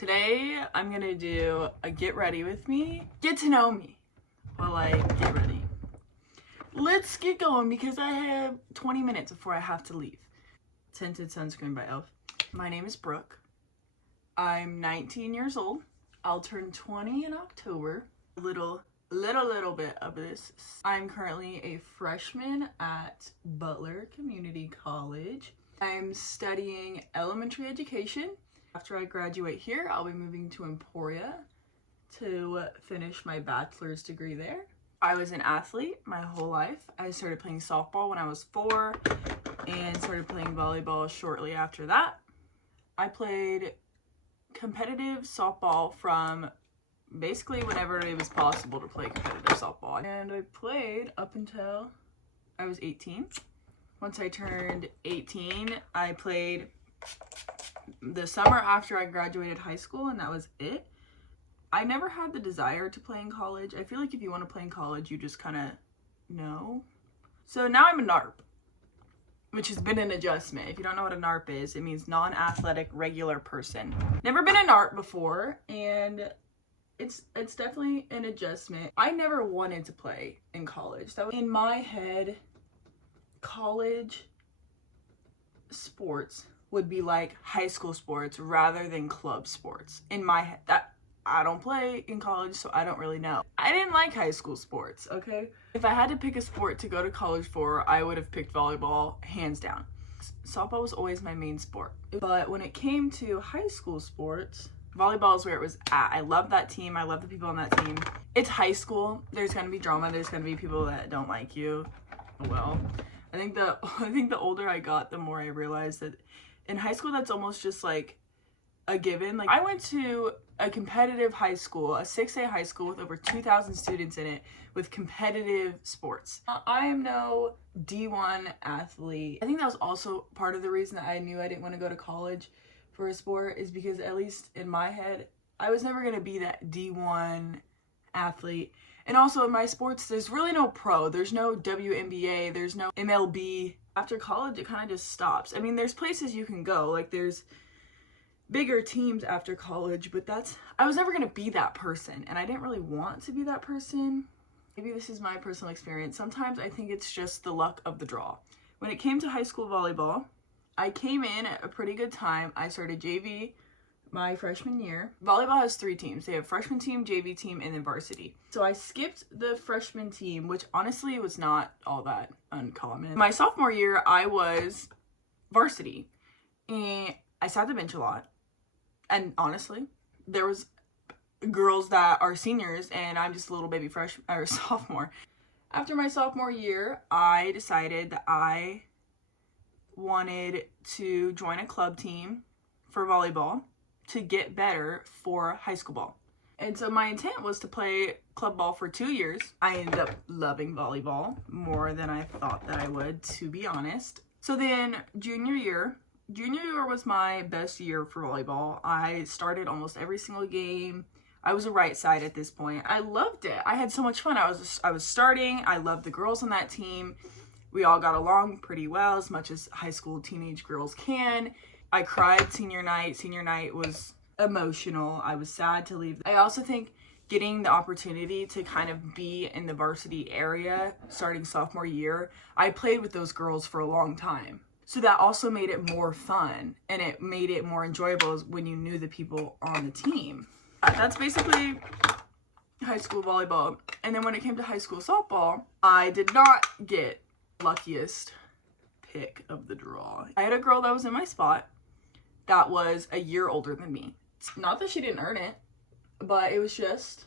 Today I'm gonna do a get ready with me, get to know me while I get ready. Let's get going because I have 20 minutes before I have to leave. Tinted sunscreen by e.l.f. My name is Brooke. I'm 19 years old. I'll turn 20 in October. A little bit of this. I'm currently a freshman at Butler Community College. I'm studying elementary education. After I graduate here, I'll be moving to Emporia to finish my bachelor's degree there. I was an athlete my whole life. I started playing softball when I was 4 and started playing volleyball shortly after that. I played competitive softball from basically whenever it was possible to play competitive softball. And I played up until I was 18. Once I turned 18, I played the summer after I graduated high school, and that was it. I never had the desire to play in college. I feel like if you want to play in college, you just kind of know. So now I'm a NARP, which has been an adjustment. If you don't know what a NARP is, it means non-athletic regular person. Never been a NARP before, and it's definitely an adjustment. I never wanted to play in college. So in my head, college sports would be like high school sports rather than club sports. In my head, that I don't play in college, so I don't really know. I didn't like high school sports, okay? If I had to pick a sport to go to college for, I would have picked volleyball, hands down. Softball was always my main sport. But when it came to high school sports, volleyball is where it was at. I love that team. I love the people on that team. It's high school. There's gonna be drama. There's gonna be people that don't like you. Well, I think the older I got, the more I realized that in high school, that's almost just like a given. Like, I went to a competitive high school, a 6A high school with over 2,000 students in it with competitive sports. I am no D1 athlete. I think that was also part of the reason that I knew I didn't want to go to college for a sport, is because at least in my head, I was never going to be that D1 athlete. And also in my sports, there's really no pro. There's no WNBA. There's no MLB. After college, it kind of just stops. I mean, there's places you can go. Like, there's bigger teams after college, but I was never going to be that person. And I didn't really want to be that person. Maybe this is my personal experience. Sometimes I think it's just the luck of the draw. When it came to high school volleyball, I came in at a pretty good time. I started JV my freshman year. Volleyball has 3 teams. They have freshman team, JV team, and then varsity. So I skipped the freshman team, which honestly was not all that uncommon. My sophomore year, I was varsity, and I sat the bench a lot. And honestly, there was girls that are seniors, and I'm just a little baby freshman or sophomore. After my sophomore year, I decided that I wanted to join a club team for volleyball to get better for high school ball. And so my intent was to play club ball for 2 years. I ended up loving volleyball more than I thought that I would, to be honest. So then junior year was my best year for volleyball. I started almost every single game. I was a right side at this point. I loved it. I had so much fun. I was starting. I loved the girls on that team. We all got along pretty well, as much as high school teenage girls can. I cried senior night. Senior night was emotional. I was sad to leave. I also think getting the opportunity to kind of be in the varsity area starting sophomore year, I played with those girls for a long time. So that also made it more fun, and it made it more enjoyable when you knew the people on the team. That's basically high school volleyball. And then when it came to high school softball, I did not get luckiest pick of the draw. I had a girl that was in my spot that was a year older than me. Not that she didn't earn it, but it was just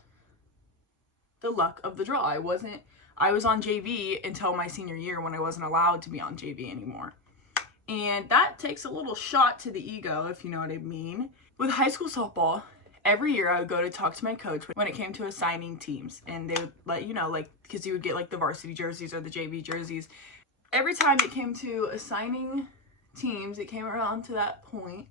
the luck of the draw. I was on JV until my senior year, when I wasn't allowed to be on JV anymore. And that takes a little shot to the ego, if you know what I mean. With high school softball, every year I would go to talk to my coach when it came to assigning teams, and they would let you know, like, because you would get like the varsity jerseys or the JV jerseys. Every time it came to assigning teams, it came around to that point,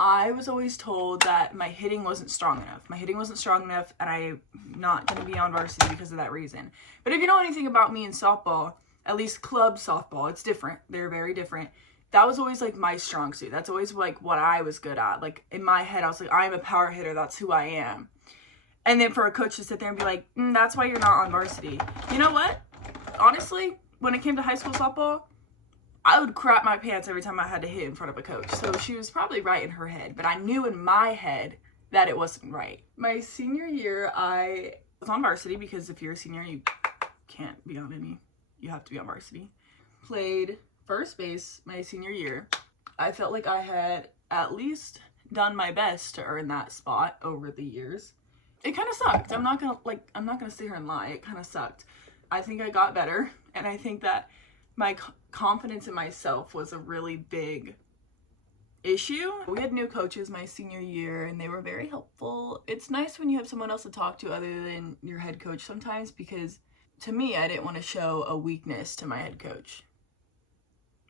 I was always told that my hitting wasn't strong enough. My hitting wasn't strong enough, and I'm not going to be on varsity because of that reason. But if you know anything about me in softball, at least club softball, it's different. They're very different. that was always like my strong suit. That's always like what I was good at. Like in my head, I was like, I'm a power hitter. That's who I am. And then for a coach to sit there and be like, that's why you're not on varsity. You know what? Honestly, when it came to high school softball, I would crap my pants every time I had to hit in front of a coach. So she was probably right in her head, but I knew in my head that it wasn't right. My senior year, I was on varsity because if you're a senior, you can't be on any. You have to be on varsity. Played first base my senior year. I felt like I had at least done my best to earn that spot over the years. It kind of sucked. I'm not gonna sit here and lie. It kind of sucked. I think I got better, and I think that my confidence in myself was a really big issue. We had new coaches my senior year, and they were very helpful. It's nice when you have someone else to talk to other than your head coach sometimes, because to me, I didn't want to show a weakness to my head coach.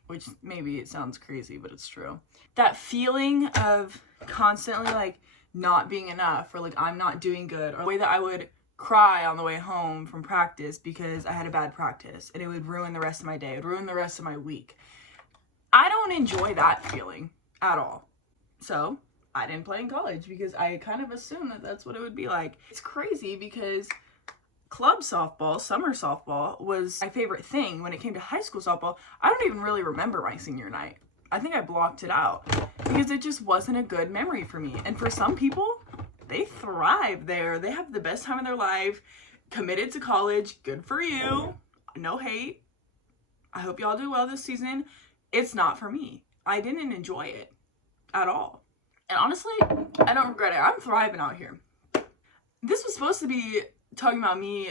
Which maybe it sounds crazy, but it's true. That feeling of constantly like not being enough, or like I'm not doing good, or the way that I would cry on the way home from practice because I had a bad practice and it would ruin the rest of my day, it would ruin the rest of my week. I don't enjoy that feeling at all. So I didn't play in college because I kind of assumed that that's what it would be like. It's crazy because club softball, summer softball, was my favorite thing. When it came to high school softball, I don't even really remember my senior night. I think I blocked it out because it just wasn't a good memory for me. And for some people, they thrive there. They have the best time of their life, committed to college. Good for you. No hate. I hope y'all do well this season. It's not for me. I didn't enjoy it at all. And honestly, I don't regret it. I'm thriving out here. This was supposed to be talking about me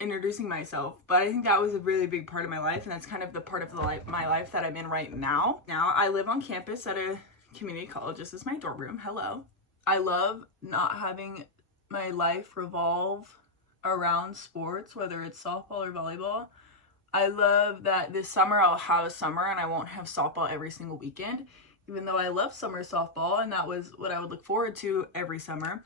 introducing myself, but I think that was a really big part of my life, and that's kind of the part of my life that I'm in right now. Now I live on campus at a community college. This is my dorm room. Hello. I love not having my life revolve around sports, whether it's softball or volleyball. I love that this summer I'll have a summer and I won't have softball every single weekend, even though I love summer softball and that was what I would look forward to every summer.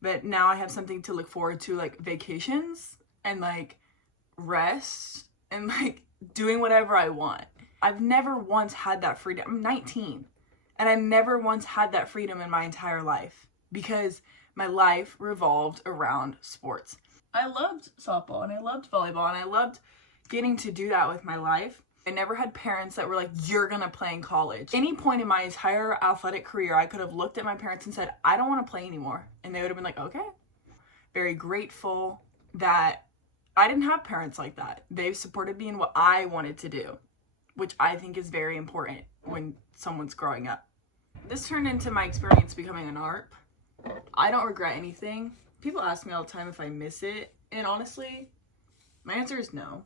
But now I have something to look forward to, like vacations and like rest and like doing whatever I want. I've never once had that freedom. I'm 19 and I never once had that freedom in my entire life because my life revolved around sports. I loved softball and I loved volleyball and I loved getting to do that with my life. I never had parents that were like, you're gonna play in college. Any point in my entire athletic career, I could have looked at my parents and said, I don't want to play anymore. And they would have been like, okay. Very grateful that I didn't have parents like that. They supported me in what I wanted to do, which I think is very important when someone's growing up. This turned into my experience becoming an ARP. I don't regret anything. People ask me all the time if I miss it. And honestly, my answer is no.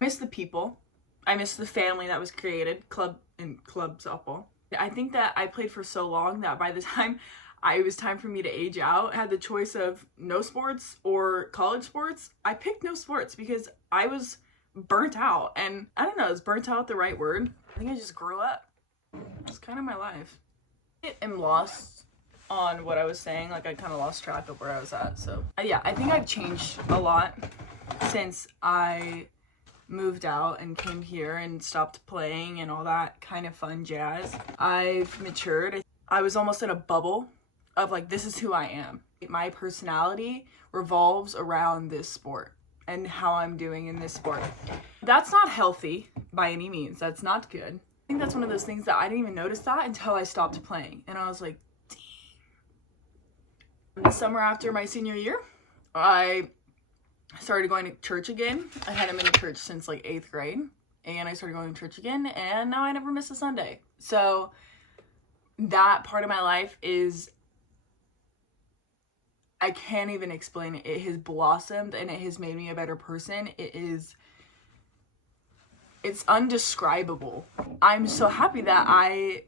I miss the people. I miss the family that was created, club softball. I think that I played for so long that by the time it was time for me to age out, I had the choice of no sports or college sports. I picked no sports because I was burnt out. And I don't know, is burnt out the right word? I think I just grew up. It's kind of my life. I am lost on what I was saying. Like I kind of lost track of where I was at. So yeah, I think I've changed a lot since I moved out and came here and stopped playing and all that kind of fun jazz. I've matured. I was almost in a bubble of like, this is who I am. My personality revolves around this sport and how I'm doing in this sport. That's not healthy by any means. That's not good. I think that's one of those things that I didn't even notice that until I stopped playing. And I was like, dang. The summer after my senior year, I started going to church again. I hadn't been to church since like 8th grade. And I started going to church again. And now I never miss a Sunday. So that part of my life is, I can't even explain it. It has blossomed and it has made me a better person. It's undescribable. I'm so happy that I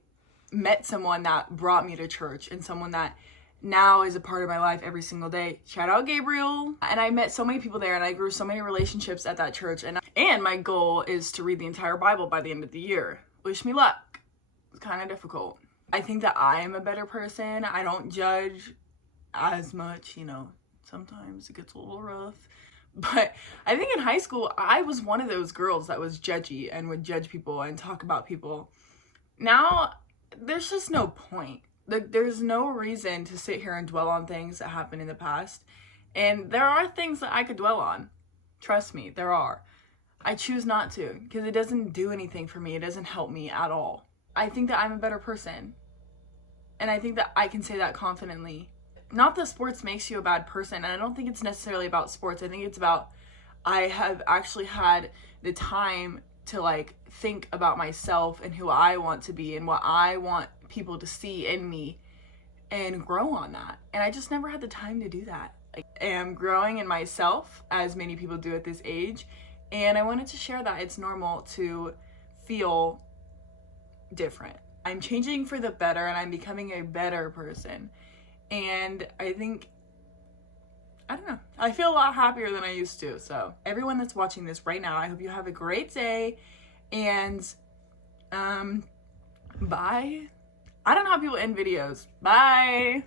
met someone that brought me to church and someone that now is a part of my life every single day. Shout out Gabriel. And I met so many people there and I grew so many relationships at that church. And my goal is to read the entire Bible by the end of the year. Wish me luck. It's kind of difficult. I think that I am a better person. I don't judge as much, sometimes it gets a little rough. But I think in high school, I was one of those girls that was judgy and would judge people and talk about people. now there's just no point. There's no reason to sit here and dwell on things that happened in the past. And there are things that I could dwell on. Trust me, there are. I choose not to because it doesn't do anything for me. It doesn't help me at all. I think that I'm a better person. And I think that I can say that confidently. Not that sports makes you a bad person. And I don't think it's necessarily about sports. I think it's about I have actually had the time to like think about myself and who I want to be and what I want people to see in me and grow on that. And I just never had the time to do that. I am growing in myself, as many people do at this age, and I wanted to share that it's normal to feel different. I'm changing for the better and I'm becoming a better person. And I think, I don't know, I feel a lot happier than I used to. So everyone that's watching this right now, I hope you have a great day. And bye. I don't know how people end videos. Bye.